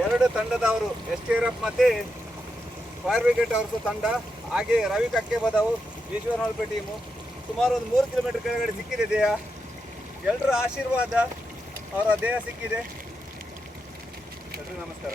ಎರಡು ತಂಡದವರು ಎಸ್ ರಫ್ ಮತ್ತೆ ಫೈರ್ ಬ್ರಿಗೇಡ್ ಅವ್ರದ್ದು ತಂಡ, ಹಾಗೆ ರವಿ ಕಕ್ಕೆ ಬದವು ಈಶ್ವರ ಹೊಳಪೆ ಟೀಮು ಸುಮಾರು ಒಂದು ಮೂರು ಕಿಲೋಮೀಟರ್ ಕೆಳಗಡೆ ಸಿಕ್ಕಿದೆ ದೇಹ. ಎಲ್ಲರ ಆಶೀರ್ವಾದ ಅವರ ದೇಹ ಸಿಕ್ಕಿದೆ. ಎಲ್ರಿಗೂ ನಮಸ್ಕಾರ.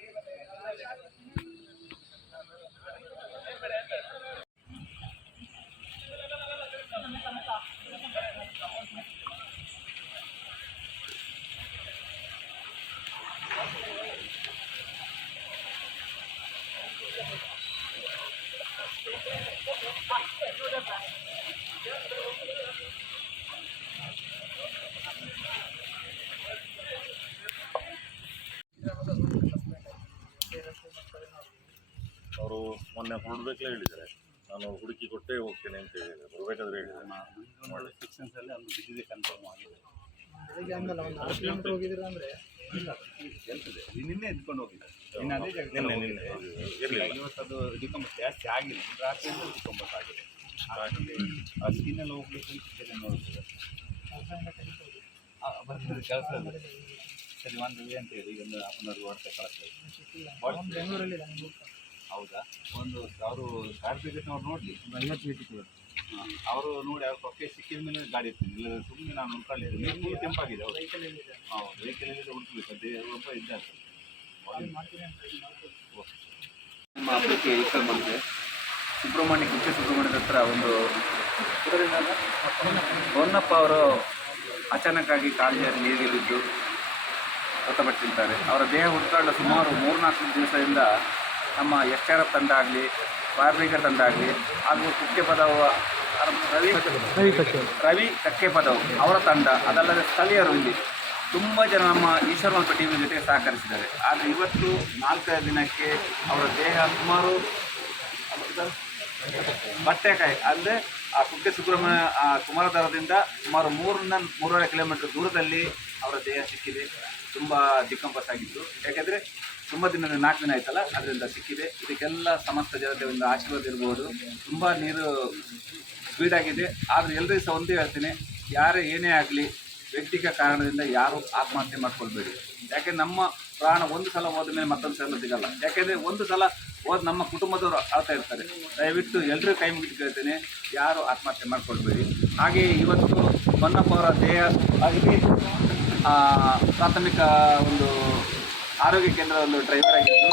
ಅವರು ಮೊನ್ನೆ ಹೊರಡಬೇಕಲೇ ಹೇಳಿದ್ದಾರೆ. ನಾನು ಹುಡುಕಿ ಕೊಟ್ಟೇ ಹೋಗ್ತೇನೆ ಅಂತ ಹೇಳಿದ್ದಾರೆ. ಬರಬೇಕಾದ್ರೆ ಹೇಳಿದ್ದಾರೆ. ಸೆಕ್ಷನ್ಸ್ ಅಲ್ಲಿ ಬಿದ್ದಿದೆ ಕನ್ಫರ್ಮ್ ಆಗಿದೆ. ನಿನ್ನೆ ಎದ್ಕೊಂಡು ಇನ್ನು ಅದೇ ಜಾಗದಲ್ಲಿ ನಿನ್ನೆ ಇರಲಿಲ್ಲ. ಇವತ್ತದು ಡಿಕಂಬಸ್ ಜಾಸ್ತಿ ಆಗಿಲ್ಲ. ರಾತ್ರಿಯಿಂದ ಡಿಕಂಬಸ್ ಆಗಿದೆ. ಆ ಸ್ಕಿನ್ನೆಲ್ಲ ಹೋಗ್ಲಿಕ್ಕೆ ಬೇರೆ ಬರ್ತದೆ ಕೆಲಸ ಸರಿ ಒಂದು ಅಂತ ಹೇಳಿ ಈಗ ಒಂದು ಹಾಫ್ ಅನ್ ಅವರ್ ಓಡ್ತಾ ಕಳಿಸ್ತೇವೆ ಬೆಂಗಳೂರಲ್ಲಿ ಹೌದಾ? ಒಂದು ಅವರು ಕಾರ್ಪೊರೇಟ್ ಅವ್ರು ನೋಡಲಿ. ಒಂದು ಐವತ್ತು ಬೇಕಿತ್ತು ಅವರು ನೋಡಿ ಅವ್ರ ಪಕ್ಕ ಸಿಕ್ಕಿದ ಮೇಲೆ ಗಾಡಿ ಇರ್ತೀನಿ. ಇಲ್ಲ ಸುಮ್ಮನೆ ನಾನು ಉಳ್ಕೊಂಡಿದ್ದೀನಿ. ನೀರು ಫುಲ್ ಕೆಂಪಾಗಿದೆ ಹೌದು. ಹೌದು ವೆಹಿಕಲಲ್ಲಿ ಉಳ್ಕೊಬೇಕು ಅದೇ ಒಬ್ಬ ಇದ್ದಾರೆ ನಮ್ಮ ಹಬ್ಬಕ್ಕೆ ಈಕಲ್ ಬಂದಿದೆ. ಸುಬ್ರಹ್ಮಣ್ಯ ಕುಚ್ಚ ಸುಬ್ರಹ್ಮಣ್ಯದ ಹತ್ರ ಒಂದು ಹೊನ್ನಪ್ಪ ಅವರು ಅಚಾನಕ್ಕಾಗಿ ಕಾಲಿನಲ್ಲಿ ನೀರಿಗೆ ಬಿದ್ದು ಮೃತಪಟ್ಟಿರ್ತಾರೆ ಅವರ ದೇಹ ಹುಡುಕಾಡಲು ಸುಮಾರು ಮೂರ್ನಾಲ್ಕು ದಿವಸದಿಂದ ನಮ್ಮ ಎಸ್ ಆರ್ ಎಫ್ ತಂಡ ಆಗಲಿ ಫೈರ್ ಬ್ರಿಗೇಡ್ ತಂಡ ಆಗಲಿ ಹಾಗೂ ಕುಕ್ಕೆ ಪದವ ರವಿ ರವಿ ಕಕ್ಕೆ. ಪದವು ಅವರ ತಂಡ ಅದಲ್ಲದೆ ಸ್ಥಳೀಯರು ಇಲ್ಲಿ. ತುಂಬ ಜನ ನಮ್ಮ ಈಶ್ವರಮಲ್ಪ ಟೀಮ್ ಜೊತೆಗೆ ಸಹಕರಿಸಿದ್ದಾರೆ. ಆದರೆ ಇವತ್ತು ನಾಲ್ಕೈದು ದಿನಕ್ಕೆ ಅವರ ದೇಹ ಸುಮಾರು ಬಟ್ಟೆಕಾಯಿ ಅಂದರೆ ಆ ಕುಕ್ಕೆ ಸುಬ್ರಹ್ಮಣ್ಯ ಕುಮಾರಧಾರದಿಂದ ಸುಮಾರು ಮೂರರಿಂದ ಮೂರುವರೆ ಕಿಲೋಮೀಟರ್ ದೂರದಲ್ಲಿ ಅವರ ದೇಹ ಸಿಕ್ಕಿದೆ. ತುಂಬ ದಿಕ್ಕಂಪಸ್ ಆಗಿತ್ತು. ಯಾಕೆಂದರೆ ತುಂಬ ದಿನ ನಾಲ್ಕು ದಿನ ಆಯ್ತಲ್ಲ, ಅದರಿಂದ ಸಿಕ್ಕಿದೆ. ಇದಕ್ಕೆಲ್ಲ ಸಮಸ್ತ ಜನತೆ ಒಂದು ಆಶೀರ್ವಾದ ಇರ್ಬೋದು. ತುಂಬ ನೀರು ಸ್ಪೀಡ್ ಆಗಿದೆ. ಆದರೆ ಎಲ್ಲರಿಗೂ ಸಹ ಒಂದೇ ಹೇಳ್ತೀನಿ, ಯಾರೇ ಏನೇ ಆಗಲಿ ವ್ಯಕ್ತಿಗ ಕಾರಣದಿಂದ ಯಾರು ಆತ್ಮಹತ್ಯೆ ಮಾಡ್ಕೊಳ್ಬೇಡಿ. ಯಾಕೆ ನಮ್ಮ ಪ್ರಾಣ ಒಂದು ಸಲ ಹೋದ ಮೇಲೆ ಮತ್ತೊಂದು ಸಲ ಸಿಗಲ್ಲ. ಯಾಕೆಂದರೆ ಒಂದು ಸಲ ಹೋದ ನಮ್ಮ ಕುಟುಂಬದವರು ಆಳ್ತಾ ಇರ್ತಾರೆ. ದಯವಿಟ್ಟು ಎಲ್ಲರೂ ಕೈ ಮುಗಿದು ಕೇಳ್ತೇನೆ ಯಾರು ಆತ್ಮಹತ್ಯೆ ಮಾಡ್ಕೊಳ್ಬೇಡಿ. ಹಾಗೆ ಇವತ್ತು ಹೊನ್ನಪ್ಪ ಅವರ ದೇಹ ಆ, ಪ್ರಾಥಮಿಕ ಒಂದು ಆರೋಗ್ಯ ಕೇಂದ್ರದ ಒಂದು ಡ್ರೈವರ್ ಆಗಿದ್ದು